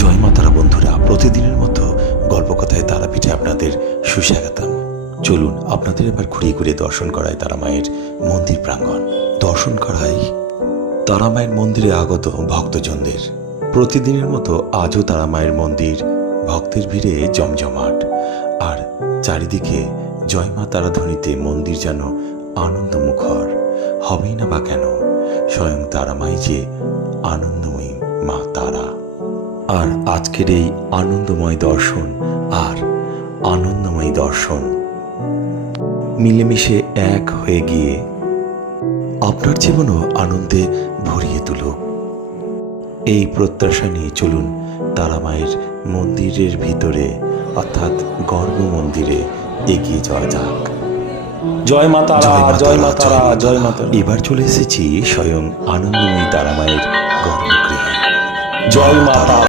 জয় মা তারা বন্ধুরা, প্রতিদিনের মতো গল্পকথায় তারাপীঠে আপনাদের সুস্বাগতম। চলুন আপনাদের এবার ঘুরিয়ে ঘুরিয়ে দর্শন করায় তারা মায়ের মন্দির প্রাঙ্গণ। দর্শন করাই তারা মায়ের মন্দিরে আগত ভক্তজনদের। প্রতিদিনের মতো আজও তারা মায়ের মন্দির ভক্তের ভিড়ে জমজমাট। আর চারিদিকে জয় মা তারা ধ্বনিতে মন্দির যেন আনন্দমুখর। হবেই না বা কেন, স্বয়ং তারা মাই যে আনন্দময়ী মা তারা। আর আজকের এই আনন্দময় দর্শন আর আনন্দময়ী দর্শন মিলেমিশে এক হয়ে গিয়ে আপনার জীবনও আনন্দে ভরিয়ে তুলুক, এই প্রত্যাশা নিয়ে চলুন তারা মায়ের মন্দিরের ভিতরে অর্থাৎ গর্ভ মন্দিরে এগিয়ে যাওয়া যাক। জয় মা তারা, জয় মা তারা, জয় মা তারা। এবার চলে এসেছি স্বয়ং আনন্দময়ী তারা মায়ের গর্ভগৃহে। জয় মা তারা।